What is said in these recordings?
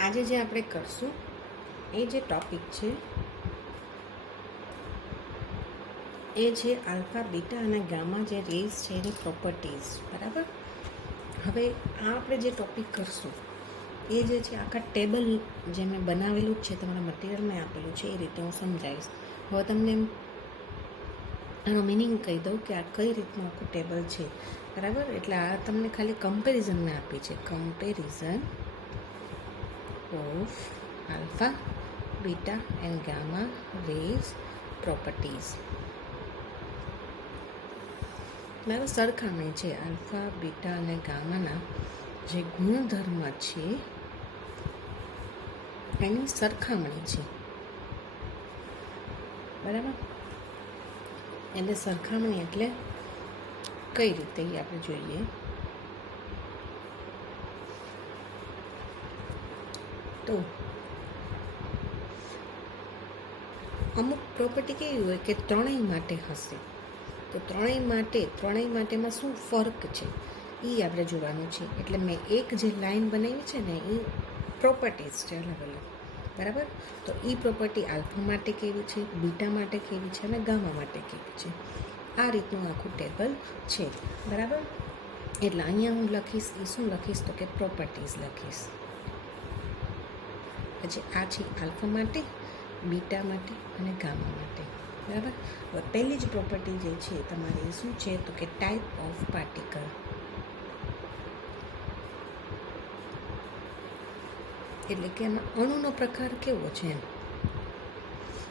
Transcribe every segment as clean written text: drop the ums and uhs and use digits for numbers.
આજે જે આપણે કરશું એ જે ટૉપિક છે એ છે આલ્ફા બીટા અને ગામા જે રેઝ છે એની પ્રોપર્ટીઝ. બરાબર. હવે આ આપણે જે ટૉપિક કરશું એ જે છે આખા ટેબલ જે મેં બનાવેલું જ છે, તમારા મટિરિયલમાં આપેલું છે, એ રીતે હું સમજાવીશ. હવે તમને આનો મિનિંગ કહી દઉં કે આ કઈ રીતનું આખું ટેબલ છે. બરાબર. એટલે આ તમને ખાલી કમ્પેરિઝન મેં આપી છે, comparison of alpha beta and gamma rays properties. બરાબર. સરખામણી છે આલ્ફા બીટા અને ગામાના જે ગુણધર્મ છે એની સરખામણી છે. બરાબર. એટલે સરખામણી એટલે કઈ રીતે એ આપણે જોઈએ. તો અમુક પ્રોપર્ટી કેવી હોય કે ત્રણેય માટે હશે. તો ત્રણેય માટેમાં શું ફર્ક છે એ આપણે જોવાનું છે. એટલે મેં એક જે લાઈન બનાવી છે ને એ પ્રોપર્ટીઝ છે અલગ અલગ. બરાબર. તો એ પ્રોપર્ટી આલ્ફા માટે કેવી છે, બીટા માટે કેવી છે અને ગામા માટે કેવી છે. આ રીતનું આખું ટેબલ છે. બરાબર. એટલે અહીંયા હું લખીશ એ શું લખીશ તો કે પ્રોપર્ટીઝ લખીશ. પછી આ છે આલ્ફા માટે, બીટા માટે અને ગામા માટે. બરાબર. હવે પહેલી જ પ્રોપર્ટી જે છે તમારી શું છે તો કે ટાઈપ ઓફ પાર્ટિકલ. એટલે કે એમાં અણુનો પ્રકાર કેવો છે એમ.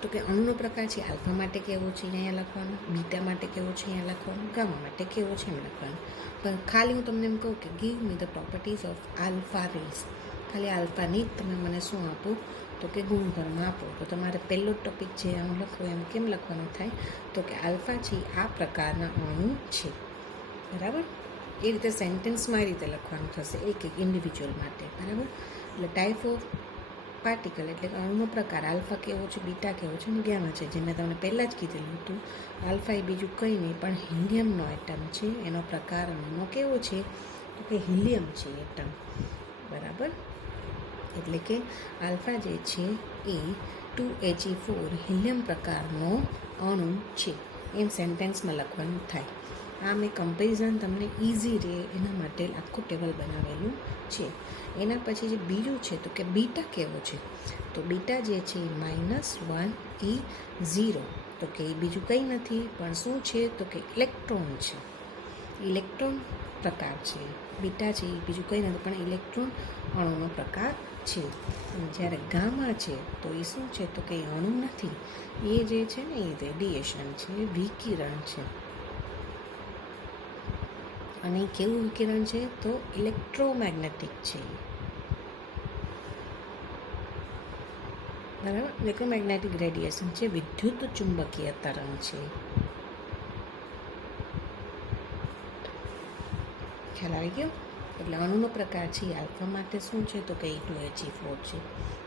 તો કે અણુનો પ્રકાર છે આલ્ફા માટે કેવો છે અહીંયા લખવાનું, બીટા માટે કેવો છે અહીંયા લખવાનું, ગામા માટે કેવો છે એમ લખવાનું. પણ ખાલી હું તમને એમ કહું કે give me the properties of alpha rays. ખાલી આલ્ફાની જ તમે મને શું આપો તો કે ગુણધર્મ આપો. તો તમારે પહેલો ટોપિક જે આમ લખો એમ કેમ લખવાનું થાય તો કે આલ્ફા છે આ પ્રકારના અણુ છે. બરાબર. એ રીતે સેન્ટેન્સમાં એ રીતે લખવાનું થશે એક એક ઇન્ડિવિજ્યુઅલ માટે. બરાબર. એટલે ટાઈપ ઓફ પાર્ટિકલ એટલે કે અણુનો પ્રકાર આલ્ફા કેવો છે, બીટા કેવો છે અને ગામા છે. જે મેં તમને પહેલાં જ કીધેલું હતું. આલ્ફા એ બીજું કંઈ નહીં પણ હિલિયમનો એટમ છે. એનો પ્રકાર અણુનો કેવો છે તો કે હિલિયમ છે એટમ. બરાબર. એટલે કે આલ્ફા જે છે એ 2He4 હિલિયમ પ્રકારનો અણુ છે. એમ સેન્ટેન્સમાં લખવાનું થાય. આ મેં કમ્પેરિઝન તમને ઇઝી રહે એના માટે આખું ટેબલ બનાવેલું છે. એના પછી જે બીજું છે તો કે બીટા કેવો છે. તો બીટા જે છે -1E0. તો કે એ બીજું કંઈ નથી પણ શું છે તો કે ઇલેક્ટ્રોન છે. ઇલેક્ટ્રોન પ્રકાર છે બીટા છે. એ બીજું કંઈ નથી પણ ઇલેક્ટ્રોન અણુનો પ્રકાર છે. જ્યારે ગામા છે તો એ શું છે તો કે અણુ નથી. એ જે છે ને એ રેડિયેશન છે, વિકિરણ છે. અને કેવું વિકિરણ છે તો ઇલેક્ટ્રોમેગ્નેટિક છે. બરાબર. ઇલેક્ટ્રોમેગ્નેટિક રેડિયેશન છે, વિદ્યુત ચુંબકીય તરંગ છે. ખ્યાલ આવી ગયો. એટલે અણુનો પ્રકાર છે આલ્ફા માટે શું છે તો કે 2He4 છે,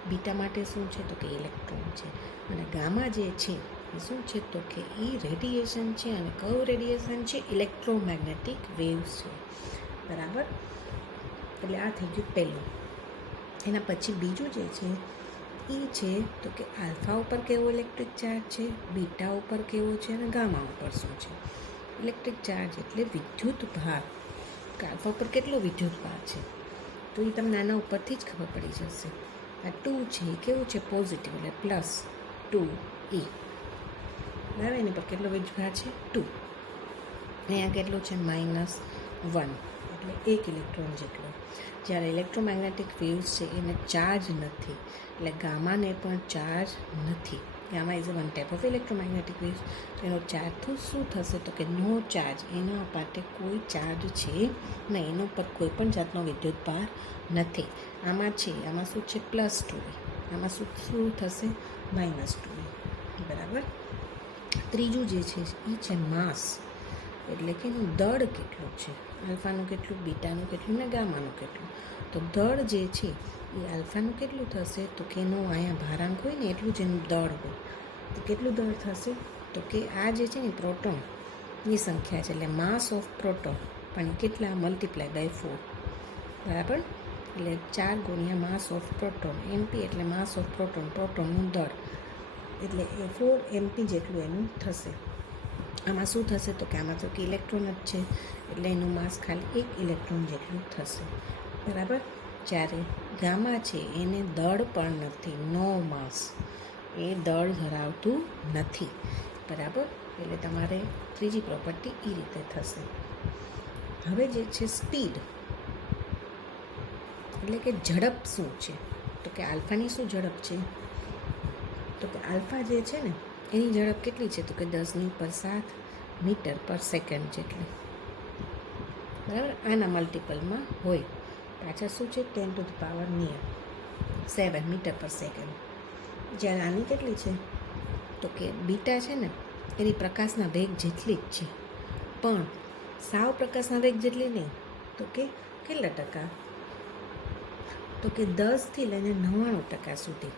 બીટા માટે શું છે તો કે ઇલેક્ટ્રોન છે, અને ગામા જે છે એ શું છે તો કે એ રેડિયેશન છે. અને કયું રેડિયેશન છે? ઇલેક્ટ્રોમેગ્નેટિક વેવ્સ છે. બરાબર. એટલે આ થઈ ગયું પહેલું. એના પછી બીજું જે છે એ છે તો કે આલ્ફા ઉપર કેવો ઇલેક્ટ્રિક ચાર્જ છે, બીટા ઉપર કેવો છે અને ગામા ઉપર શું છે. ઇલેક્ટ્રિક ચાર્જ એટલે વિદ્યુત ભાર. આલ્ફા ઉપર કેટલો વિદ્યુત ભાર છે તો એ તમને આના ઉપરથી જ ખબર પડી જશે. આ 2 છે એ કેવું છે? પોઝિટિવ એટલે +2E. બરાબર. એની પર કેટલો વિદ્યુત ભાર છે? 2. અહીંયા કેટલું છે? -1 એટલે 1 ઇલેક્ટ્રોન જેટલો. જ્યારે ઇલેક્ટ્રોમેગ્નેટિક વેવ્સ છે એને ચાર્જ નથી. એટલે ગામાને પણ ચાર્જ નથી. Gamma is one type of electromagnetic waves. તો એનો ચાર્જ તો શું થશે તો કે નો ચાર્જ. એના માટે કોઈ ચાર્જ છે નહીં. એના ઉપર કોઈ પણ જાતનો વિદ્યુત ભાર નથી. આમાં છે, આમાં શું છે? +2E. આમાં શું થશે? -2E. બરાબર. ત્રીજું જે છે એ છે માસ. એટલે કે એનું દળ કેટલું છે. આલ્ફાનું કેટલું, બીટાનું કેટલું ને ગામાનું કેટલું. તો દળ જે છે એ આલ્ફાનું કેટલું થશે તો કે એનો અહીંયા ભારાંક હોય ને એટલું જ એનું દળ હોય. તો કેટલું દળ થશે તો કે આ જે છે ને પ્રોટોનની સંખ્યા છે. એટલે માસ ઓફ પ્રોટોન પણ કેટલા? × 4. બરાબર. એટલે 4 ગુણ્યા માસ ઓફ પ્રોટોન, MP એટલે માસ ઓફ પ્રોટોન, પ્રોટોનનું દળ, એટલે એ 4 MP જેટલું એનું થશે. આમાં શું થશે તો કે આમાં તો કે ઇલેક્ટ્રોન જ છે, એટલે એનું માસ ખાલી 1 ઇલેક્ટ્રોન જેટલું થશે. બરાબર. જ્યારે ગામા છે એને દળ પણ નથી, નો માસ, એ દળ ધરાવતું નથી. બરાબર. એટલે તમારે ત્રીજી પ્રોપર્ટી એ રીતે થશે. હવે જે છે સ્પીડ, એટલે કે ઝડપ શું છે તો કે આલ્ફાની શું ઝડપ છે તો કે આલ્ફા જે છે ને એની ઝડપ કેટલી છે તો કે 10⁻7 મીટર પર સેકન્ડ જેટલી. બરાબર. આના મલ્ટિપલમાં હોય. પાછા શું છે 10⁻7 મીટર પર સેકન્ડ. જ્યારે આની કેટલી છે તો કે બીટા છે ને એની પ્રકાશના વેગ જેટલી જ છે, પણ સાવ પ્રકાશના વેગ જેટલી નહીં. તો કે કેટલા ટકા તો કે 10થી લઈને 99% સુધી.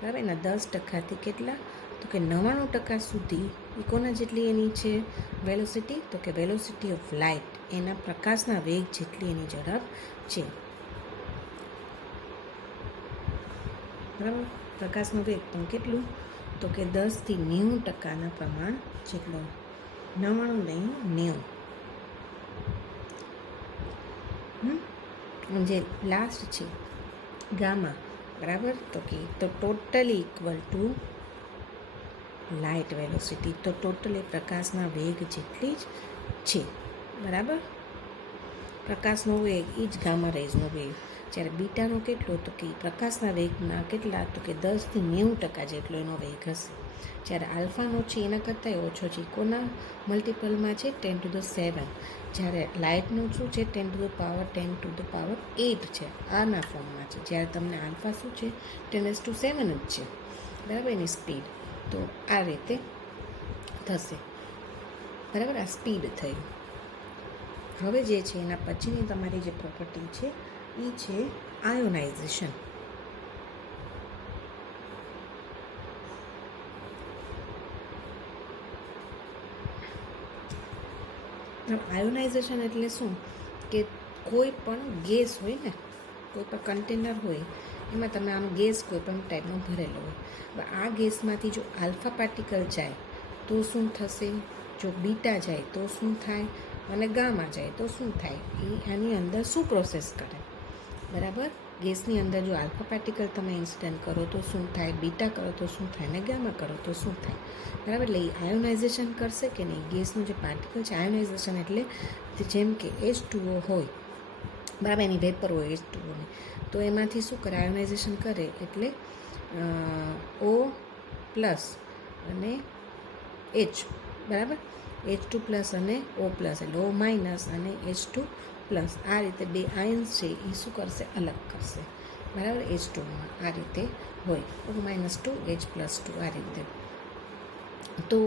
બરાબર. એના 10%થી કેટલા તો કે 99% સુધી એ કોના જેટલી એની છે વેલોસિટી તો કે વેલોસિટી ઓફ લાઇટ, એના પ્રકાશના વેગ જેટલી એની ઝડપ છે. બરાબર. પ્રકાશનો વેગ પણ કેટલું તો કે 10થી 90%ના પ્રમાણ જેટલો, 99 નહીં 90. જે લાસ્ટ છે ગામા, બરાબર, તો કે તો totally equal to light velocity, તો ટોટલી પ્રકાશના વેગ જેટલી જ છે. બરાબર. પ્રકાશનો વેગ એ જ ગામા રેઝનો વેગ. જ્યારે બીટાનો કેટલો તો કે પ્રકાશના વેગના કેટલા તો કે 10થી 90% જેટલો એનો વેગ હશે. જ્યારે આલ્ફાનો છે એના કરતાંય ઓછો છે. કોના મલ્ટિપલમાં છે 10⁻7. જ્યારે લાઇટનું શું છે 10⁻8 છે, આના ફોર્મમાં છે. જ્યારે તમને આલ્ફા શું છે 10⁻7 જ છે. બરાબર. એની સ્પીડ તો આ રીતે થશે. બરાબર. આ સ્પીડ થઈ. હવે જે છે એના પછીની તમારી જે પ્રોપર્ટી છે એ છે આયોનાઇઝેશન. આયોનાઇઝેશન એટલે શું કે કોઈ પણ ગેસ હોય ને, કોઈ પણ કન્ટેનર હોય એમાં તમે આનો ગેસ કોઈ પણ ટાઈપનો ભરેલો હોય. આ ગેસમાંથી જો આલ્ફા પાર્ટિકલ જાય તો શું થશે, જો બીટા જાય તો શું થાય, અને ગામા જાય તો શું થાય, એ આની અંદર શું પ્રોસેસ કરે. બરાબર. ગેસની અંદર જો આલ્ફા પાર્ટિકલ તમે ઇન્સિડન્ટ કરો તો શું થાય, બીટા કરો તો શું થાય, અને ગામા કરો તો શું થાય. બરાબર. એટલે એ આયોનાઇઝેશન કરશે કે નહીં. ગેસનું જે પાર્ટિકલ છે આયોનાઇઝેશન એટલે જેમ કે H2O હોય, બરાબર, એની વેપર હોય H2Oની, તો એમાંથી શું કરે આયોનાઇઝેશન કરે એટલે O પ્લસ અને H, બરાબર, H2 અને O એટલે O માઇનસ અને H2 પ્લસ, આ રીતે બે આયન્સ છે એ શું કરશે અલગ કરશે. બરાબર. H2માં આ રીતે હોય O-2 H+2 આ રીતે. તો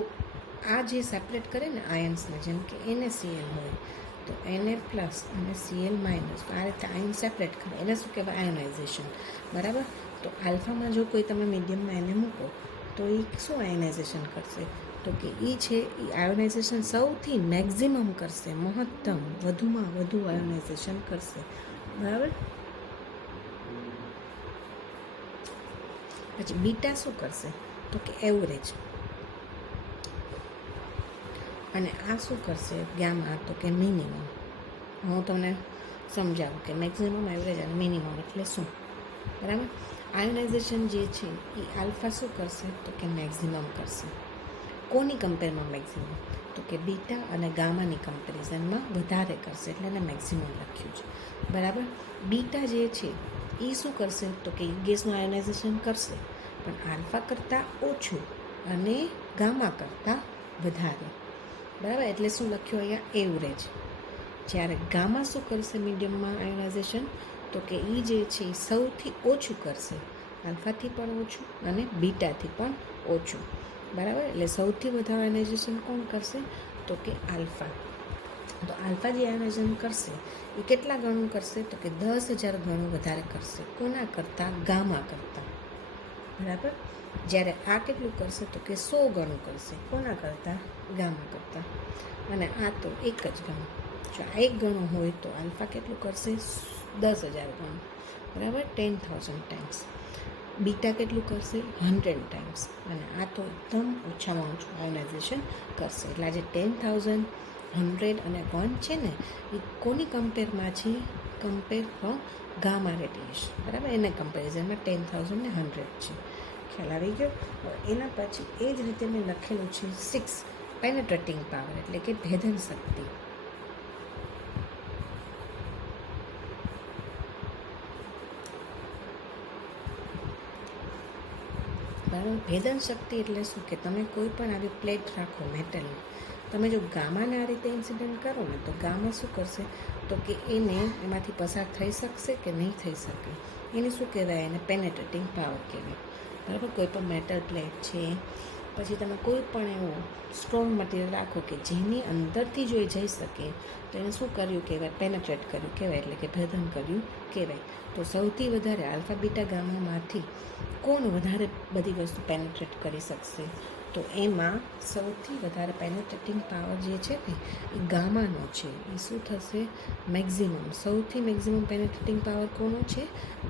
આ જે સેપરેટ કરે ને આયન્સને, જેમ કે NaCl હોય તો Na પ્લસ અને Cl માઇનસ, તો આ રીતે આયન સેપરેટ કરે, એને શું કહેવાય આયોનાઇઝેશન. બરાબર. તો આલ્ફામાં જો કોઈ તમે મીડિયમમાં એને મૂકો તો એ શું આયોનાઇઝેશન કરશે તો કે એ છે એ આયોનાઇઝેશન સૌથી મેક્ઝિમમ કરશે, મહત્તમ વધુમાં વધુ આયોનાઇઝેશન કરશે. બરાબર. પછી બીટા શું કરશે તો કે એવરેજ, અને આ શું કરશે ગામા તો કે મિનિમમ. હું તમને સમજાવું કે મેક્ઝિમમ, એવરેજ અને મિનિમમ એટલે શું. બરાબર. આયોનાઇઝેશન જે છે એ આલ્ફા શું કરશે તો કે મેક્ઝિમમ કરશે. કોની કમ્પેરમાં મેક્ઝિમમ તો કે બીટા અને ગામાની કમ્પેરિઝનમાં વધારે કરશે, એટલે એને મેક્ઝિમમ લખ્યું છે. બરાબર. બીટા જે છે એ શું કરશે તો કે ગેસનું આયોનાઇઝેશન કરશે, પણ આલ્ફા કરતાં ઓછું અને ગામા કરતાં વધારે. બરાબર. એટલે શું લખ્યું અહીંયા એવરેજ. જ્યારે ગામા શું કરશે મીડિયમમાં આયોનાઇઝેશન તો કે એ જે છે એ સૌથી ઓછું કરશે, આલ્ફાથી પણ ઓછું અને બીટાથી પણ ઓછું. બરાબર. એટલે સૌથી વધારે આયોનાઇઝેશન કોણ કરશે તો કે આલ્ફા. તો આલ્ફા જે આયોનાઇઝેશન કરશે એ કેટલા ગણું કરશે તો કે 10,000 ગણું વધારે કરશે. કોના કરતાં ગામા કરતાં. બરાબર. જ્યારે આ કેટલું કરશે તો કે 100 ગણું કરશે. કોના કરતાં ગામા કરતાં. અને આ તો એક જ ગણું. જો આ 1 ગણું હોય તો આલ્ફા કેટલું કરશે? 10,000 ગણું, બરાબર, 10,000 ટાઈમ્સ. બીટા કેટલું કરશે? 100 ટાઈમ્સ. અને આ તો એકદમ ઓછામાં ઓછું આયોનાઇઝેશન કરશે. એટલે આજે 10,000, 100 અને 1 છે ને, એ કોની કમ્પેરમાં છે? કમ્પેર ગામા રેડિયેશન, બરાબર, એને કમ્પેરિઝનમાં 10,000 ને 100 છે. ખ્યાલ આવી ગયો? એના પછી એ જ રીતે મેં લખેલું છે 6 પેનેટ્રેટિંગ પાવર, એટલે કે ભેદન શક્તિ. બરાબર, ભેદન શક્તિ એટલે શું? કે તમે કોઈ પણ આવી પ્લેટ રાખો મેટલની, તમે જો ગામાને આ રીતે ઇન્સિડન્ટ કરો ને તો ગામા શું કરશે? તો કે એને એમાંથી પસાર થઈ શકશે કે નહીં થઈ શકે? એને શું કહેવાય? એને પેનેટ્રેટિંગ પાવર કહેવાય. બરાબર, કોઈ પણ મેટલ પ્લેટ છે, પછી તમે કોઈ પણ એવું સ્ટ્રોંગ મટીરિયલ રાખો કે જેની અંદરથી જો એ જઈ શકે તો એને શું કર્યું કહેવાય? પેનેટ્રેટ કર્યું કહેવાય, એટલે કે ભેદન કર્યું કહેવાય. તો સૌથી વધારે આલ્ફા બીટા ગામામાંથી કોણ વધારે બધી વસ્તુ પેનેટ્રેટ કરી શકશે? તો એમાં સૌથી વધારે પેનેટ્રેટિંગ પાવર જે છે ને એ ગામાનો છે. એ શું થશે? મેક્ઝિમમ, સૌથી મેક્ઝિમમ પેનેટ્રેટિંગ પાવર કોનો છે?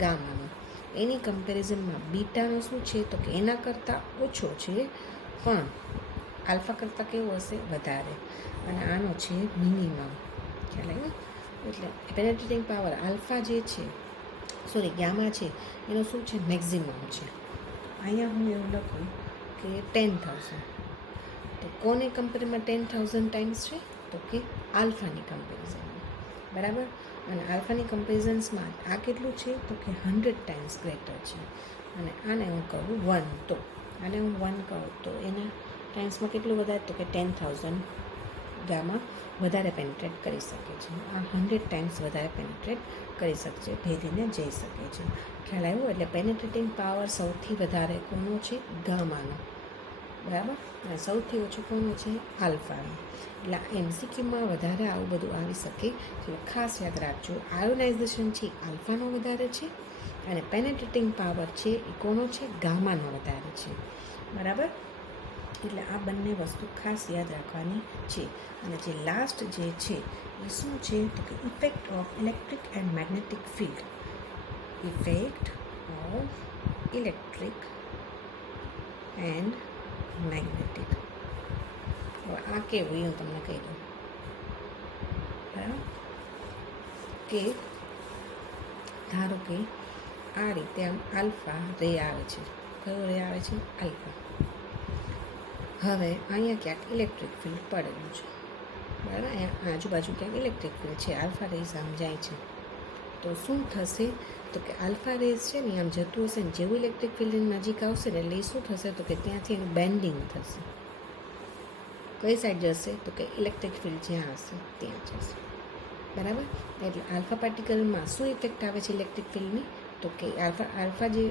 ગામાનો. એની કમ્પેરિઝનમાં બીટાનો શું છે? તો કે એના કરતાં ઓછો છે, પણ આલ્ફા કરતાં કેવો હશે? વધારે. અને આનો છે મિનિમમ. ખ્યાલ આવ્યો? એટલે પેનેટ્રેટિંગ પાવર આલ્ફા જે છે, સોરી ગામા છે, એનો શું છે? મેક્ઝિમમ છે. અહીંયા હું એવું લખું કે 10,000. તો કોને કમ્પેરમાં 10,000 ટાઈમ્સ છે? તો કે આલ્ફાની કમ્પેરિઝનમાં, બરાબર. અને આલ્ફાની કમ્પેરિઝન્સમાં આ કેટલું છે? તો કે 100 ટાઈમ્સ ગ્રેટર છે. અને આને હું કહું 1, તો આને હું 1 કહું તો એના ટાઈમ્સમાં કેટલું વધારે? તો કે 10,000 ગામા વધારે પેનેટ્રેટ કરી શકે છે. આ 100 ટાઈમ્સ વધારે પેનેટ્રેટ કરી શકશે, ભેદીને જઈ શકે છે. ખ્યાલ આવ્યો? એટલે પેનેટ્રેટિંગ પાવર સૌથી વધારે કોનો છે? ગામાનો, બરાબર. અને સૌથી ઓછું કોનું છે? આલ્ફાનું. એટલે એમસીક્યુમાં વધારે આવું બધું આવી શકે. એટલે ખાસ યાદ રાખજો, આયોનાઇઝેશન છે આલ્ફાનો વધારે છે અને પેનેટ્રેટિંગ પાવર છે એ કોનો છે? ગામાનો વધારે છે, બરાબર. એટલે આ બંને વસ્તુ ખાસ યાદ રાખવાની છે. અને જે લાસ્ટ જે છે એ શું છે? તો કે effect of electric and magnetic field. Effect of electric and magnetic. હવે આ કેવું હું તમને કહી દઉં, બરાબર. કે ધારો કે આ રીતે આમ આલ્ફા રે આવે છે. કયો રે આવે છે? આલ્ફા. હવે અહીંયા ક્યાંક ઇલેક્ટ્રિક ફિલ્ડ પડેલું છે, બરાબર. અહીંયા આજુબાજુ ક્યાંક ઇલેક્ટ્રિક ફિલ્ડ છે, આલ્ફા રેઝ આમ જાય છે. તો શું થશે? તો કે આલ્ફા રેઝ છે ને આમ જતું હશે ને, જેવું ઇલેક્ટ્રિક ફિલ્ડની નજીક આવશે ને એટલે એ શું થશે? તો કે ત્યાંથી એનું બેન્ડિંગ થશે. કઈ સાઈડ જશે? તો કે ઇલેક્ટ્રિક ફિલ્ડ જ્યાં હશે ત્યાં જશે, બરાબર. એટલે આલ્ફા પાર્ટિકલમાં શું ઇફેક્ટ આવે છે ઇલેક્ટ્રિક ફિલ્ડની? તો કે આલ્ફા જે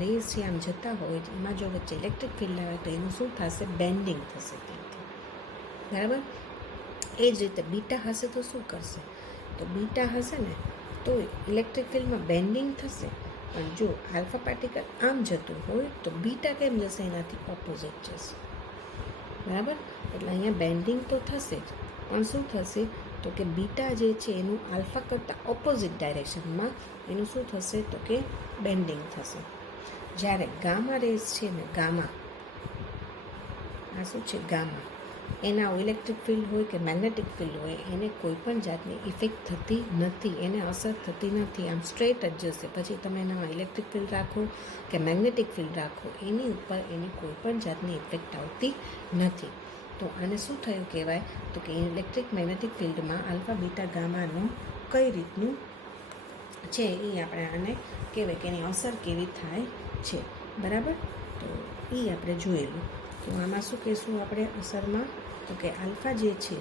રેઝ છે આમ જતા હોય એમાં જો વચ્ચે ઇલેક્ટ્રિક ફિલ્ડ આવે તો એનું શું થશે? બેન્ડિંગ થશે ત્યાંથી, બરાબર. એ જ રીતે બીટા હશે તો શું કરશે? તો બીટા હશે ને તો ઇલેક્ટ્રિક ફિલ્ડમાં બેન્ડિંગ થશે, પણ જો આલ્ફા પાર્ટિકલ આમ જતું હોય તો બીટા કેમ જશે? એનાથી ઓપોઝિટ જશે, બરાબર. એટલે અહીંયા બેન્ડિંગ તો થશે જ, પણ શું થશે? તો કે બીટા જે છે એનું આલ્ફા કરતાં ઓપોઝિટ ડાયરેક્શનમાં એનું શું થશે? તો કે બેન્ડિંગ થશે. જ્યારે ગામા રેઝ છે ને, ગામા, આ શું છે? ગામા. એના ઇલેક્ટ્રિક ફિલ્ડ હોય કે મેગ્નેટિક ફિલ્ડ હોય એને કોઈ પણ જાતની ઇફેક્ટ થતી નથી, એને અસર થતી નથી, આમ સ્ટ્રેટ જ જશે. પછી તમે એનામાં ઇલેક્ટ્રિક ફિલ્ડ રાખો કે મેગ્નેટિક ફિલ્ડ રાખો, એની ઉપર એની કોઈ પણ જાતની ઇફેક્ટ આવતી નથી. તો આને શું થયું કહેવાય? તો કે ઇલેક્ટ્રિક મેગ્નેટિક ફિલ્ડમાં આલ્ફા બીટા ગામાનું કઈ રીતનું છે એ આપણે આને કહેવાય કે એની અસર કેવી થાય છે, બરાબર. તો એ આપણે જોયેલું. તો આમાં શું કહીશું આપણે અસરમાં? તો કે આલ્ફા જે છે,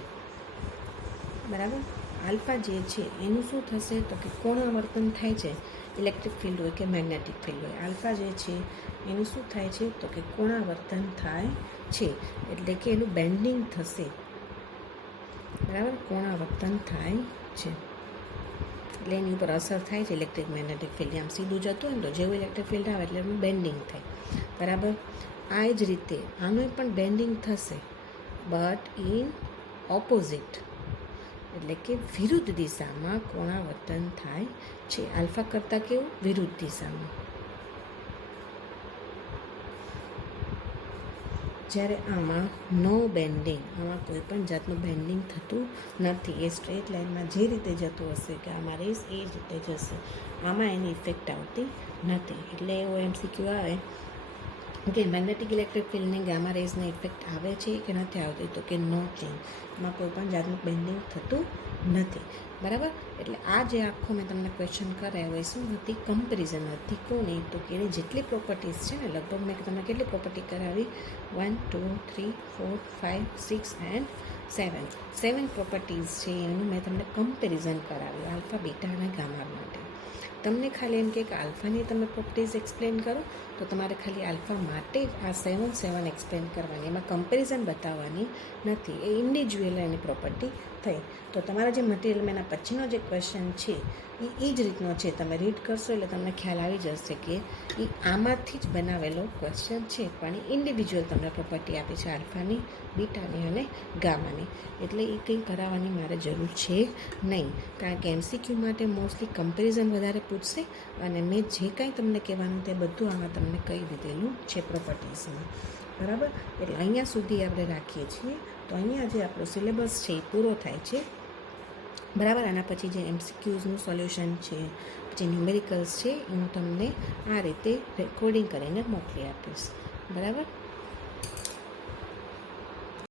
બરાબર, આલ્ફા જે છે એનું શું થશે? તો કે કોણાવર્તન થાય છે. ઇલેક્ટ્રિક ફિલ્ડ હોય કે મેગ્નેટિક ફિલ્ડ હોય, આલ્ફા જે છે એનું શું થાય છે? તો કે કોણાવર્તન થાય છે, એટલે કે એનું બેન્ડિંગ થશે, બરાબર. કોણાવર્તન થાય છે એટલે એની ઉપર અસર થાય છે ઇલેક્ટ્રિક મેગ્નેટિક ફિલ્ડ. આમ સીધું જતું હોય ને તો જેવું ઇલેક્ટ્રિક ફિલ્ડ આવે એટલે એનું બેન્ડિંગ થાય, બરાબર. આ જ રીતે આનું પણ બેન્ડિંગ થશે, બટ ઇન ઓપોઝિટ. એટલે કે વિરુદ્ધ દિશામાં કોણાવર્તન થાય છે. આલ્ફા કરતાં કેવું? વિરુદ્ધ દિશામાં. જ્યારે આમાં નો બેન્ડિંગ, આમાં કોઈ પણ જાતનું બેન્ડિંગ થતું નથી. એ સ્ટ્રેટ લાઇનમાં જે રીતે જતું હશે કે આમાં રેસ એ જ રીતે જશે. આમાં એની ઇફેક્ટ આવતી નથી. એટલે એવો MCQ આવે કે મેગ્નેટિક ઇલેક્ટ્રિક ફિલ્ડની ગામા રેઝની ઇફેક્ટ આવે છે કે નથી આવતી? તો કે નો ચેન્જ. એમાં કોઈ પણ જાતનું બેન્ડિંગ થતું નથી. બરાબર. એટલે આ જે આખો મેં તમને ક્વેશ્ચન કરાવ્યો એ શું હતી? કમ્પેરિઝન હતી. કોની? તો કે એની જેટલી પ્રોપર્ટીઝ છે ને, લગભગ મેં તમને કેટલી પ્રોપર્ટી કરાવી? 1 2 3 4 5 6 એન્ડ 7 પ્રોપર્ટીઝ છે. એનું મેં તમને કમ્પેરિઝન કરાવ્યું આલ્ફા, બીટા અને ગામા માટે. તમને ખાલી એમ કે આલ્ફાની તમે પ્રોપર્ટીઝ એક્સપ્લેન કરો, તો તમારે ખાલી આલ્ફા માટે જ આ 7 એક્સપ્લેન કરવાની. એમાં કમ્પેરિઝન બતાવવાની નથી. એ ઇન્ડિવિજ્યુઅલ એની પ્રોપર્ટી થઈ. તો તમારા જે મટીરિયલમાં એના પછીનો જે ક્વેશ્ચન છે એ જ રીતનો છે. તમે રીડ કરશો એટલે તમને ખ્યાલ આવી જશે કે એ આમાંથી જ બનાવેલો ક્વેશ્ચન છે, પણ એ ઇન્ડિવિજ્યુઅલ તમને પ્રોપર્ટી આપી છે આલ્ફાની, બીટાની અને ગામાની. એટલે એ કંઈ કરાવવાની મારે જરૂર છે નહીં, કારણ કે MCQ માટે મોસ્ટલી કમ્પેરિઝન વધારે પૂછશે અને મેં જે કાંઈ તમને કહેવાનું તે બધું આમાં તમને કહી દીધેલું છે પ્રોપર્ટીઝમાં. બરાબર. એટલે અહીંયા સુધી આપણે રાખીએ છીએ. તો અહીંયા જે આપણો સિલેબસ છે એ પૂરો થાય છે. બરાબર. આના પછી જે MCQનું સોલ્યુશન છે, જે ન્યુમેરિકલ્સ છે, હું તમને આ રીતે રેકોર્ડિંગ કરીને મોકલી આપીશ. બરાબર.